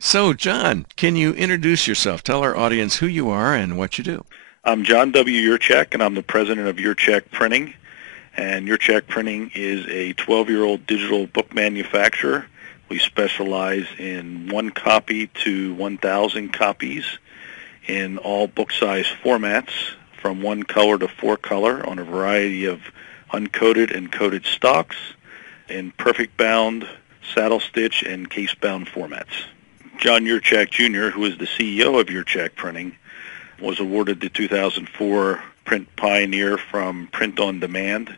So, John, can you introduce yourself? Tell our audience who you are and what you do. I'm John W. Yurchak, and I'm the president of Yurchak Printing. And Yurchak Printing is a 12-year-old digital book manufacturer. We specialize in 1 copy to 1,000 copies in all book size formats, from 1 color to 4 color on a variety of uncoated and coated stocks in perfect bound, saddle stitch, and case bound formats. John Yurchak Jr., who is the CEO of Yurchak Printing, was awarded the 2004 Print Pioneer from Print on Demand,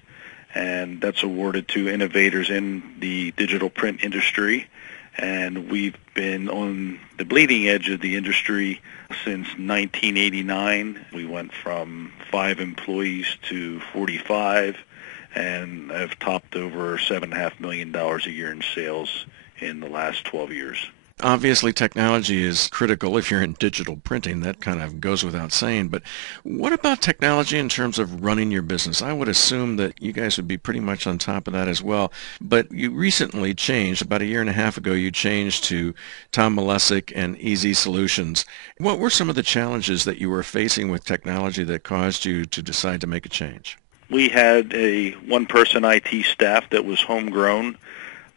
and that's awarded to innovators in the digital print industry. And we've been on the bleeding edge of the industry since 1989. We went from 5 employees to 45, and have topped over $7.5 million a year in sales in the last 12 years. Obviously, technology is critical if you're in digital printing. That kind of goes without saying. But what about technology in terms of running your business? I would assume that you guys would be pretty much on top of that as well. But you recently changed, about a year and a half ago, you changed to Tom Malesic and EZSolutions. What were some of the challenges that you were facing with technology that caused you to decide to make a change? We had a one-person IT staff that was homegrown.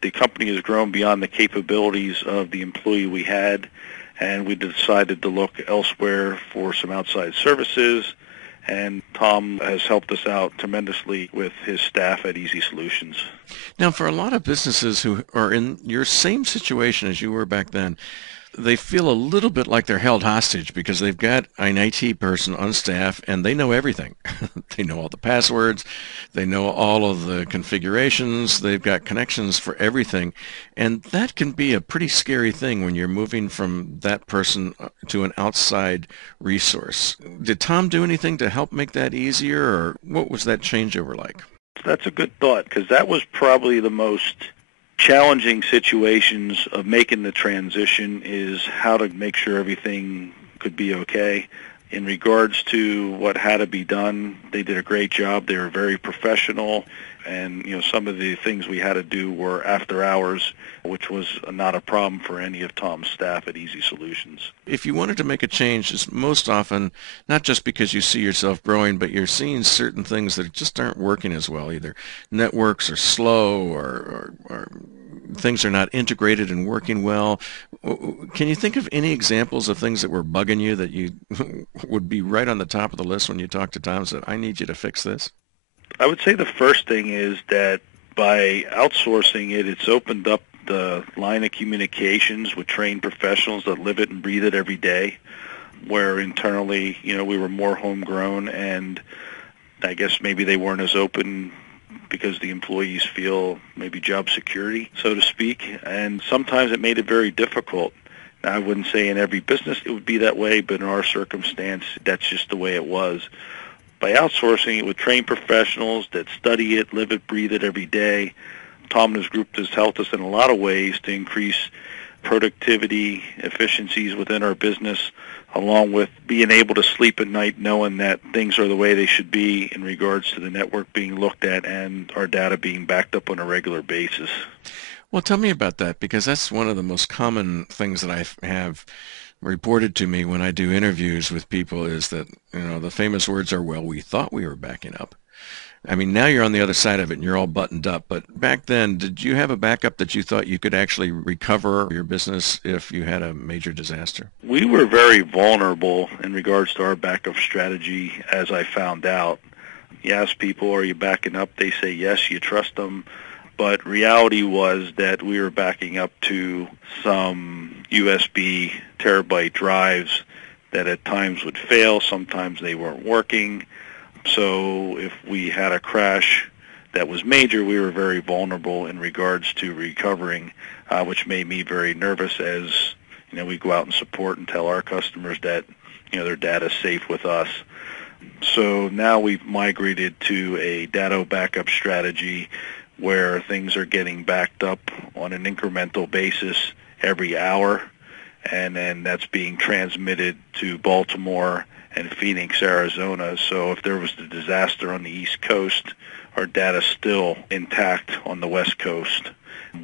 The company has grown beyond the capabilities of the employee we had, and we decided to look elsewhere for some outside services, and Tom has helped us out tremendously with his staff at EZSolutions. Now, for a lot of businesses who are in your same situation as you were back then, they feel a little bit like they're held hostage because they've got an IT person on staff and they know everything. They know all the passwords. They know all of the configurations. They've got connections for everything. And that can be a pretty scary thing when you're moving from that person to an outside resource. Did Tom do anything to help make that easier, or what was that changeover like? That's a good thought, because that was probably the most challenging situations of making the transition, is how to make sure everything could be okay. In regards to what had to be done, they did a great job. They were very professional, and some of the things we had to do were after hours, which was not a problem for any of Tom's staff at EZSolutions. If you wanted to make a change, it's most often not just because you see yourself growing, but you're seeing certain things that just aren't working as well. Either networks are slow, or things are not integrated and working well. Can you think of any examples of things that were bugging you that you would be right on the top of the list when you talk to Tom and said, I need you to fix this? I would say the first thing is that by outsourcing it, it's opened up the line of communications with trained professionals that live it and breathe it every day, where internally, we were more homegrown, and I guess maybe they weren't as open because the employees feel maybe job security, so to speak, and sometimes it made it very difficult. Now, I wouldn't say in every business it would be that way, but in our circumstance, that's just the way it was. By outsourcing it with trained professionals that study it, live it, breathe it every day, Tom and his group has helped us in a lot of ways to increase productivity, efficiencies within our business, along with being able to sleep at night knowing that things are the way they should be in regards to the network being looked at and our data being backed up on a regular basis. Well, tell me about that, because that's one of the most common things that I have reported to me when I do interviews with people, is that, the famous words are, well, we thought we were backing up. I mean, now you're on the other side of it and you're all buttoned up. But back then, did you have a backup that you thought you could actually recover your business if you had a major disaster? We were very vulnerable in regards to our backup strategy, as I found out. You ask people, are you backing up? They say yes, you trust them. But reality was that we were backing up to some USB terabyte drives that at times would fail. Sometimes they weren't working. So if we had a crash that was major, we were very vulnerable in regards to recovering, which made me very nervous as, we go out and support and tell our customers that, their data is safe with us. So now we've migrated to a data backup strategy where things are getting backed up on an incremental basis every hour, and then that's being transmitted to Baltimore and Phoenix, Arizona. So if there was a disaster on the East Coast, our data's still intact on the West Coast,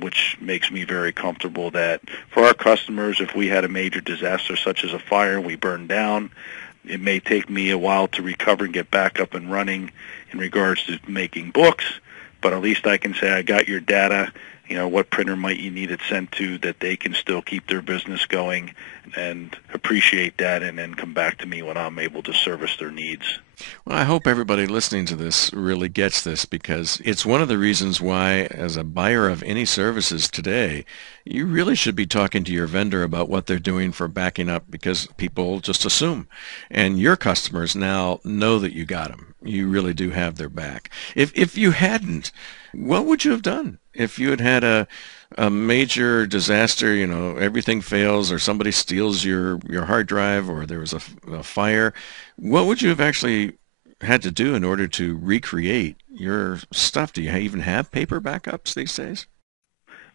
which makes me very comfortable that for our customers, if we had a major disaster such as a fire and we burned down, it may take me a while to recover and get back up and running in regards to making books, but at least I can say I got your data, what printer might you need it sent to, that they can still keep their business going and appreciate that and then come back to me when I'm able to service their needs. Well, I hope everybody listening to this really gets this, because it's one of the reasons why, as a buyer of any services today, you really should be talking to your vendor about what they're doing for backing up, because people just assume. And your customers now know that you got them. You really do have their back. If you hadn't, what would you have done? If you had a major disaster, everything fails, or somebody steals your hard drive, or there was a fire, what would you have actually had to do in order to recreate your stuff? Do you even have paper backups these days?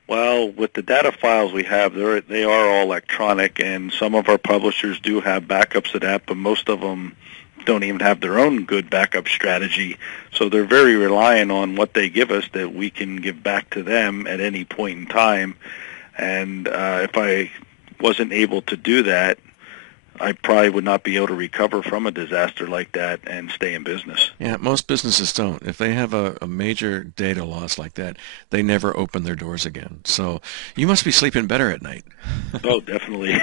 Well, with the data files we have, they are all electronic, and some of our publishers do have backups of that, but most of them don't even have their own good backup strategy. So they're very reliant on what they give us that we can give back to them at any point in time. And if I wasn't able to do that, I probably would not be able to recover from a disaster like that and stay in business. Yeah, most businesses don't. If they have a major data loss like that, they never open their doors again. So you must be sleeping better at night. Oh, definitely.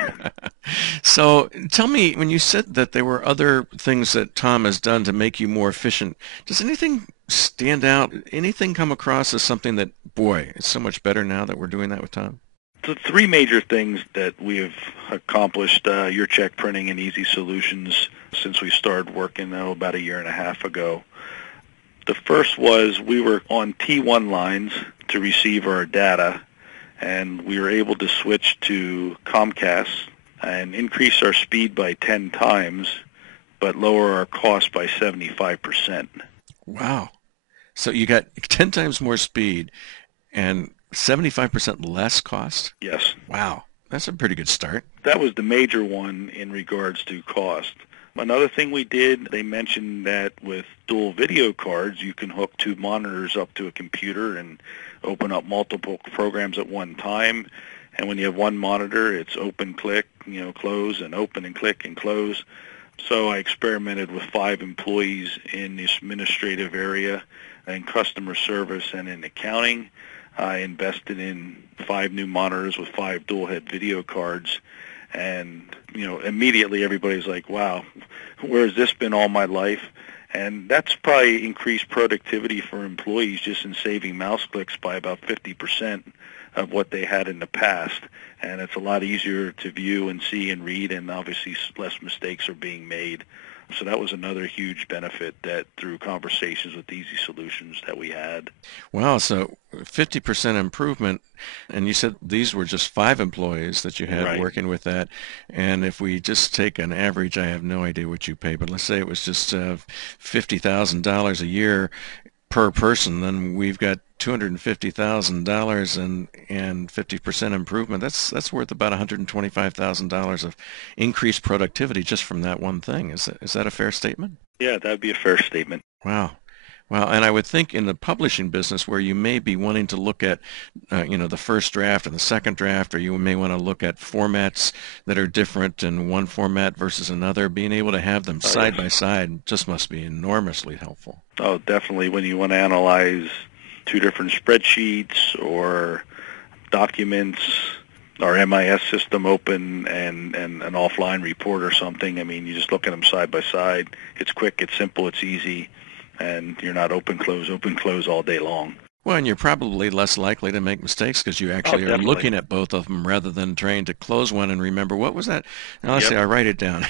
So tell me, when you said that there were other things that Tom has done to make you more efficient, does anything stand out? Anything come across as something that, boy, it's so much better now that we're doing that with Tom? The three major things that we have accomplished, Yurchak Printing and EZSolutions, since we started working about a year and a half ago. The first was we were on T1 lines to receive our data, and we were able to switch to Comcast and increase our speed by 10 times, but lower our cost by 75%. Wow. So you got 10 times more speed and 75% less cost? Yes. Wow. That's a pretty good start. That was the major one in regards to cost. Another thing we did, they mentioned that with dual video cards, you can hook two monitors up to a computer and open up multiple programs at one time. And when you have one monitor, it's open, click, close, and open and click and close. So I experimented with 5 employees in this administrative area, in customer service, and in accounting. I invested in 5 new monitors with 5 dual-head video cards, and immediately everybody's like, wow, where's this been all my life? And that's probably increased productivity for employees just in saving mouse clicks by about 50% of what they had in the past. And it's a lot easier to view and see and read, and obviously less mistakes are being made. So that was another huge benefit that through conversations with EZSolutions that we had. Wow, so 50% improvement, and you said these were just 5 employees that you had Right. working with that, and if we just take an average, I have no idea what you pay, but let's say it was just $50,000 a year per person, then we've got $250,000 and 50% improvement. That's worth about $125,000 of increased productivity just from that one thing. Is that a fair statement? Yeah, that would be a fair statement. Wow. Well, and I would think in the publishing business where you may be wanting to look at, the first draft and the second draft, or you may want to look at formats that are different in one format versus another, being able to have them side by side just must be enormously helpful. Oh, definitely. When you want to analyze 2 different spreadsheets or documents, our MIS system open and an offline report or something, you just look at them side by side. It's quick, it's simple, it's easy, and you're not open, close all day long. Well, and you're probably less likely to make mistakes because you actually are Definitely. looking at both of them rather than trying to close one and remember what was that. Now, let's say I write it down,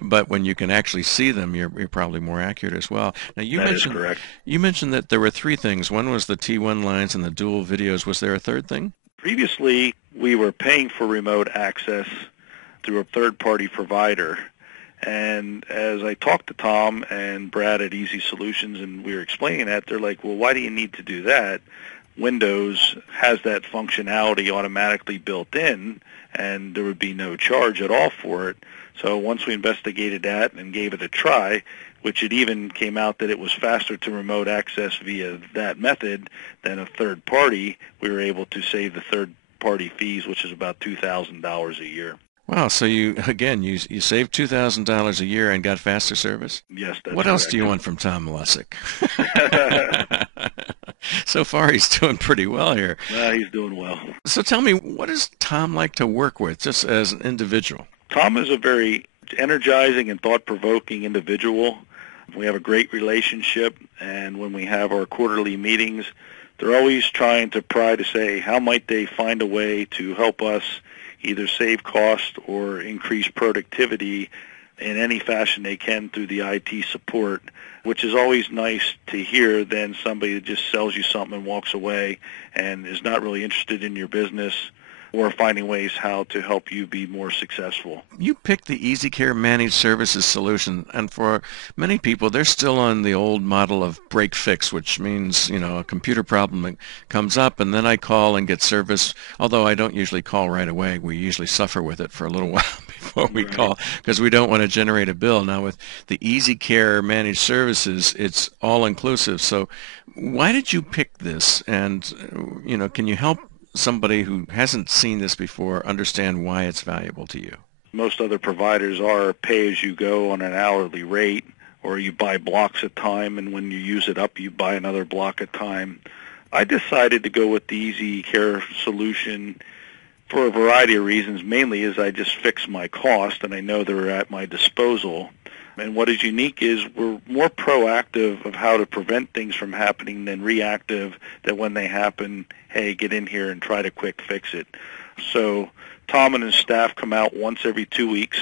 But when you can actually see them, you're probably more accurate as well. Now, That is correct. You mentioned that there were 3 things. One was the T1 lines and the dual videos. Was there a third thing? Previously, we were paying for remote access through a third-party provider. And as I talked to Tom and Brad at EZSolutions and we were explaining that, they're like, well, why do you need to do that? Windows has that functionality automatically built in, and there would be no charge at all for it. So once we investigated that and gave it a try, which it even came out that it was faster to remote access via that method than a third party, we were able to save the third party fees, which is about $2,000 a year. Wow, so you saved $2,000 a year and got faster service? Yes, that's What else correct. do you want from Tom Malesic? So far, he's doing pretty well here. He's doing well. So tell me, what is Tom like to work with, just as an individual? Tom is a very energizing and thought-provoking individual. We have a great relationship, and when we have our quarterly meetings, they're always trying to pry to say, how might they find a way to help us either save cost or increase productivity in any fashion they can through the IT support, which is always nice to hear than somebody that just sells you something and walks away and is not really interested in your business or finding ways how to help you be more successful. You picked the EZCare Managed Services solution, and for many people, they're still on the old model of break-fix, which means, a computer problem that comes up, and then I call and get service, although I don't usually call right away. We usually suffer with it for a little while before we call, because we don't want to generate a bill. Now, with the EZCare Managed Services, it's all-inclusive. So why did you pick this? And, can you help somebody who hasn't seen this before understand why it's valuable to you? Most other providers are pay-as-you-go on an hourly rate, or you buy blocks at time, and when you use it up, you buy another block at time. I decided to go with the EZCare solution for a variety of reasons. Mainly is I just fix my cost, and I know they're at my disposal. And what is unique is we're more proactive of how to prevent things from happening than reactive, that when they happen, hey, get in here and try to quick fix it. So Tom and his staff come out once every 2 weeks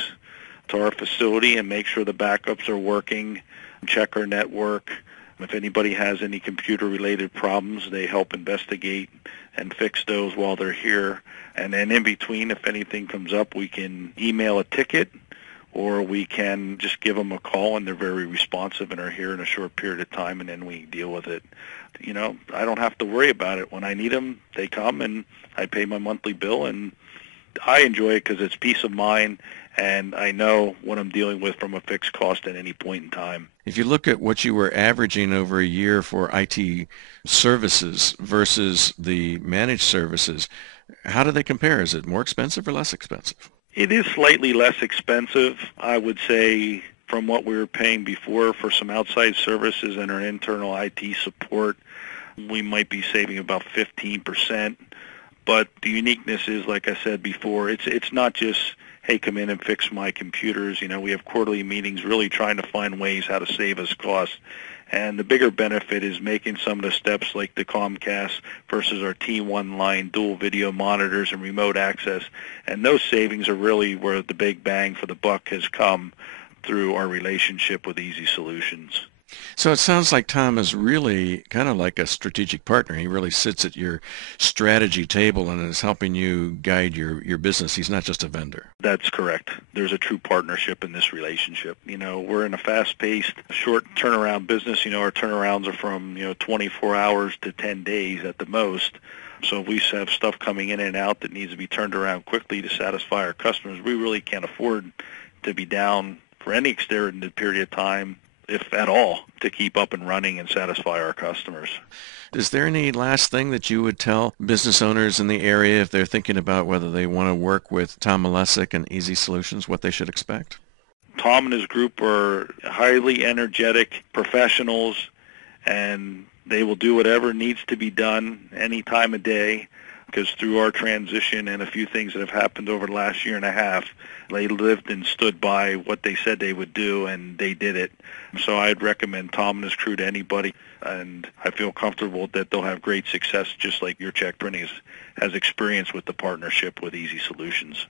to our facility and make sure the backups are working, check our network. If anybody has any computer-related problems, they help investigate and fix those while they're here. And then in between, if anything comes up, we can email a ticket, or we can just give them a call, and they're very responsive and are here in a short period of time, and then we deal with it. I don't have to worry about it. When I need them, they come, and I pay my monthly bill, and I enjoy it because it's peace of mind, and I know what I'm dealing with from a fixed cost at any point in time. If you look at what you were averaging over a year for IT services versus the managed services, how do they compare? Is it more expensive or less expensive? It is slightly less expensive, I would say, from what we were paying before for some outside services and our internal IT support. We might be saving about 15%. But the uniqueness is, like I said before, it's not just, hey, come in and fix my computers. We have quarterly meetings really trying to find ways how to save us costs. And the bigger benefit is making some of the steps like the Comcast versus our T1 line dual video monitors and remote access. And those savings are really where the big bang for the buck has come through our relationship with EZSolutions. So it sounds like Tom is really kind of like a strategic partner. He really sits at your strategy table and is helping you guide your business. He's not just a vendor. That's correct. There's a true partnership in this relationship. We're in a fast-paced, short turnaround business. Our turnarounds are from 24 hours to 10 days at the most. So if we have stuff coming in and out that needs to be turned around quickly to satisfy our customers, we really can't afford to be down for any extended period of time, if at all, to keep up and running and satisfy our customers. Is there any last thing that you would tell business owners in the area if they're thinking about whether they want to work with Tom Malesic and EZSolutions, what they should expect? Tom and his group are highly energetic professionals, and they will do whatever needs to be done any time of day, because through our transition and a few things that have happened over the last year and a half, they lived and stood by what they said they would do, and they did it. So I'd recommend Tom and his crew to anybody, and I feel comfortable that they'll have great success, just like Yurchak Printing has experience with the partnership with EZSolutions.